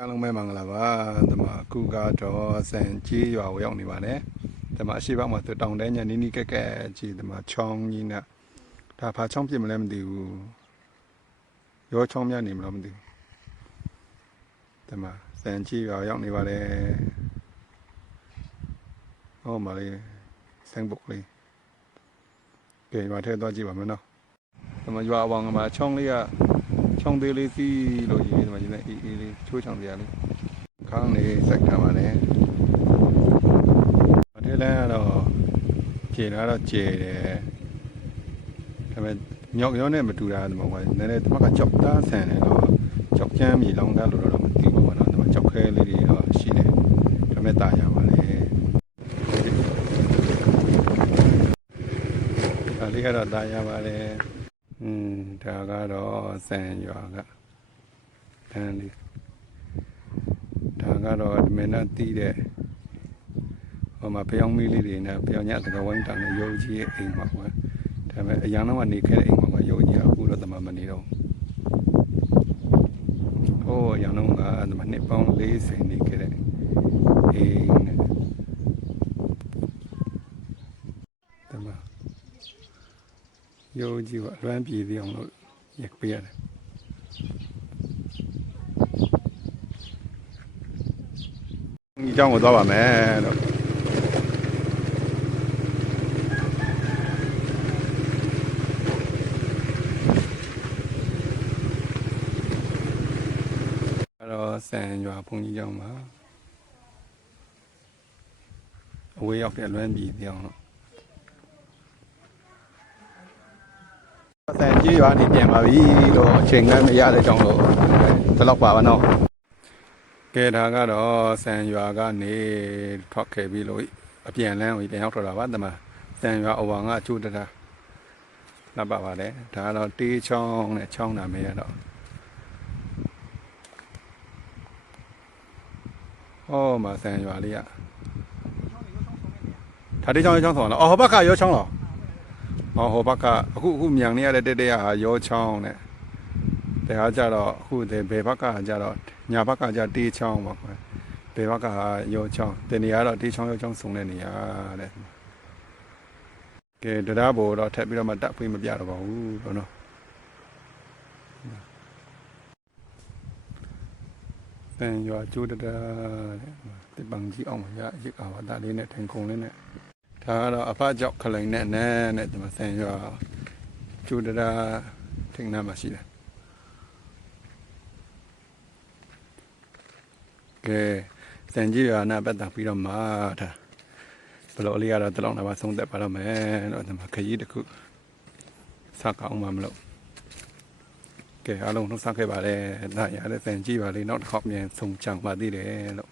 အားလုံးပဲမင်္ဂလာပါဒီမှာအခုကတော့စံကြီးရွာကိုရောက်နေပါတယ်ဒီမှာအရှိဘက်မှာသူတောင်တဲညနီးနီးကက်ကက်ကြီးဒီမှာချောင်းကြီးနဲ့ဒါဘာချောင်းပြစ်မလဲမသိဘူးရောချောင်းမြနေမလားမသိဘူးဒီမှာစံကြီးရွာရောက်နေပါတယ်ဟောမလေးစံပုတ်လေးကဲရွာထဲသွားကြည့်ပါမယ်နော်ဒီမှာရွာအဝေါင်မှာချောင်းလေးက ချောင်းသေးလေးစီးလို့ရေးဒီမှာဒီနေ့အေးအေးလေးချိုးချောင်းတရားလေးခေါင်းလေးစိုက်ထားပါနဲ့အထဲလမ်းကတော့ကျေတာတော့ကျေတယ်ဒါပေမဲ့မြောက်ရောနဲ့မတူတာဒီမှာကနည်းနည်းဒီမှာကကြောက်သားဆန်တယ်တော့ကြောက်ချမ်းမြေလောင်းသားလို့တော့မသိဘူးပေါ့နော်ဒီမှာကြောက်ခဲလေးတွေတော့ရှိတယ်ဒါပေမဲ့တာရပါလေဒါလေးကတော့တာရပါလေ อืมဒါကတော့စံရွာကတန်းလေးဒါကတော့ဒီမင်းနဲ့တီးတဲ့ဟိုမှာဖျောင်းမီးလေးတွေနဲ့ဖျောင်းညသကဝိုင်းတန်နဲ့ရုပ်ကြီးရဲ့အိမ်မှာကွာဒါပေမဲ့အရင်တော့ကနေခဲ့တဲ့အိမ်မှာကရုပ်ကြီးအခုတော့တမမနေတော့ဟိုအရင်တော့ကဒီမှာနှစ်ပေါင်း40နေခဲ့တဲ့အိမ်နဲ့တမ ရိုးကြီးကအလွမ်းပြေသေးအောင်လို့ရက်ပေးရတယ်။ဒီကြောင်းကိုသွားပါမယ်လို့အဲ့တော့ဆန်ရွာဘုန်းကြီးကျောင်းမှာအဝေးရောက်တဲ့အလွမ်းပြေသေးအောင်လို့ ဆန်ကြီးရွာနေပြန်ပါပြီလို့အချိန်ကမရတဲ့ကြောင့်လို့ဒီလောက်ပါပါတော့ကဲဒါကတော့ဆန်ရွာကနေထွက်ခဲ့ပြီလို့အပြန်လန်းကိုပြန်ရောက်တော့တာပါတမဆန်ရွာအဝါကအချိုးတတာလပ်ပါပါတယ်ဒါကတော့တေးချောင်းနဲ့ချောင်းနာမည်ရတော့ဟောမှာဆန်ရွာလေးကဒါတေးချောင်းရောချောင်းဆောင်လားအော်ဟောဘက်ကရောချောင်းလား ဟောဟိုဘက်ကအခုအခုမြန်နေရတဲ့တက်တက်ဟာရောချောင်းနဲ့တခါကျတော့အခုဒီဘယ်ဘက်ကကျတော့ညာဘက်ကကျတေးချောင်းပါကွယ်ဘယ်ဘက်ကဟာရောချောင်းဒီနေရာတော့တေးချောင်းရောချောင်းစုံတဲ့နေရာတဲ့ကဲတရားဘောတော့ထပ်ပြီးတော့မှတက်ဖွေးမပြတော့ပါဘူးတော့နော်တန်ရွာကျိုးတတာတဲ့ဒီပန်းကြီးအောင်ရရစ်အာဝတာလေးနဲ့ထိုင်ခုံလေးနဲ့ ဒါကတော့အဖကြောက်ခလိန်နဲ့နဲနဲ့ဒီမှာဆန်ရွာကျူတရာထင်းနာမှာရှိတယ်ကဲစန်ကြီးရွာနာပတ်တာပြီးတော့မှာဒါဘလော်လေးကတော့တလောင်းတော့ဆုံးသက်ပါတော့မယ်တော့ဒီမှာခရီးတစ်ခုစကောင်းမှမလို့ကဲအားလုံးနှုတ်ဆက်ခဲ့ပါလေဒါရတဲ့စန်ကြီးပါလေးနောက်တစ်ခေါက်ပြန်ဆုံချောင်ပါသေးတယ်လို့